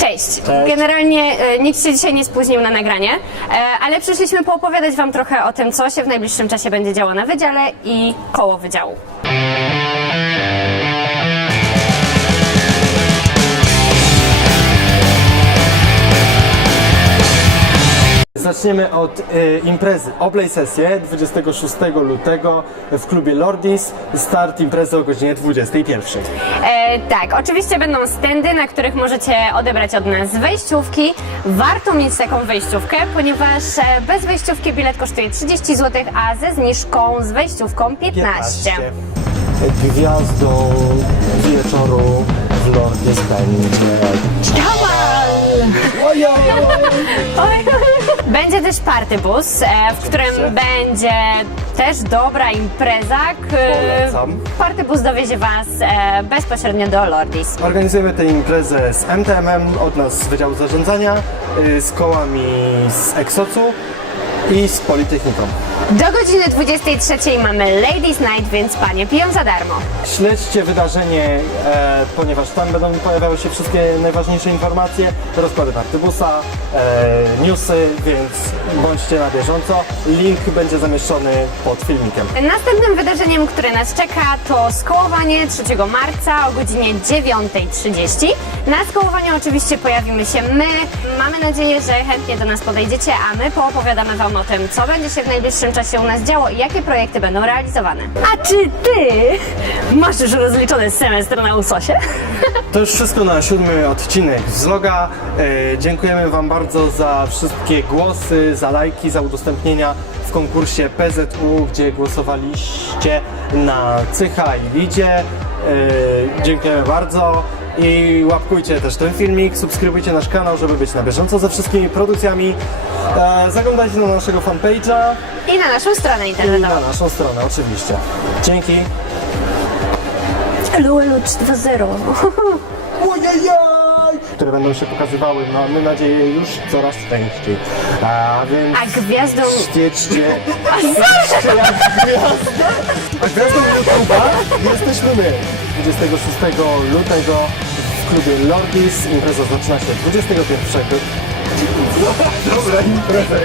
Cześć. Generalnie e, nikt się dzisiaj nie spóźnił na nagranie, e, ale przyszliśmy poopowiadać Wam trochę o tym, co się w najbliższym czasie będzie działo na wydziale i koło wydziału. Zaczniemy od y, imprezy. Oblej sesję 26 lutego w klubie Lordis. Start imprezy o godzinie 21. E, tak, oczywiście będą stędy, na których możecie odebrać od nas wejściówki. Warto mieć taką wejściówkę, ponieważ e, bez wejściówki bilet kosztuje 30 zł, a ze zniżką z wejściówką 15. Gwiazdą wieczoru w Lordis będzie... Będzie też partybus, e, w którym będzie też dobra impreza. K- Polecam. Partybus dowiezie Was e, bezpośrednio do Lordis. Organizujemy tę imprezę z MTM-em, od nas z Wydziału Zarządzania, y, z kołami z Eksocu i z Politechniką. Do godziny 23 mamy Ladies Night, więc panie piją za darmo. Śledźcie wydarzenie, e, ponieważ tam będą pojawiały się wszystkie najważniejsze informacje, rozkłady partybusa, e, newsy, więc bądźcie na bieżąco. Link będzie zamieszczony pod filmikiem. Następnym wydarzeniem, które nas czeka, to skołowanie 3 marca o godzinie 9.30. Na skołowaniu oczywiście pojawimy się my. Mamy nadzieję, że chętnie do nas podejdziecie, a my poopowiadamy Wam o tym, co będzie się w najbliższym czasie u nas działo i jakie projekty będą realizowane. A czy Ty masz już rozliczony semestr na USOSie? To już wszystko na siódmy odcinek vloga. E, dziękujemy Wam bardzo za wszystkie głosy, za lajki, za udostępnienia w konkursie PZU, gdzie głosowaliście na Cycha i Lidzie. E, dziękujemy bardzo. I łapkujcie też ten filmik, subskrybujcie nasz kanał, żeby być na bieżąco ze wszystkimi produkcjami. E, zaglądajcie na naszego fanpage'a I na naszą stronę i na internetową. naszą stronę oczywiście. Dzięki. Luelucz 2.0 Ojajaj! Które będą się pokazywały, no, mamy nadzieję, już coraz częściej. A więc A gwiazdą... świećcie, świećcie jak gwiazda. A gwiazdą YouTube'a jesteśmy my. 26 lutego w klubie Lordis. Impreza zaczyna się 21. Dobra impreza.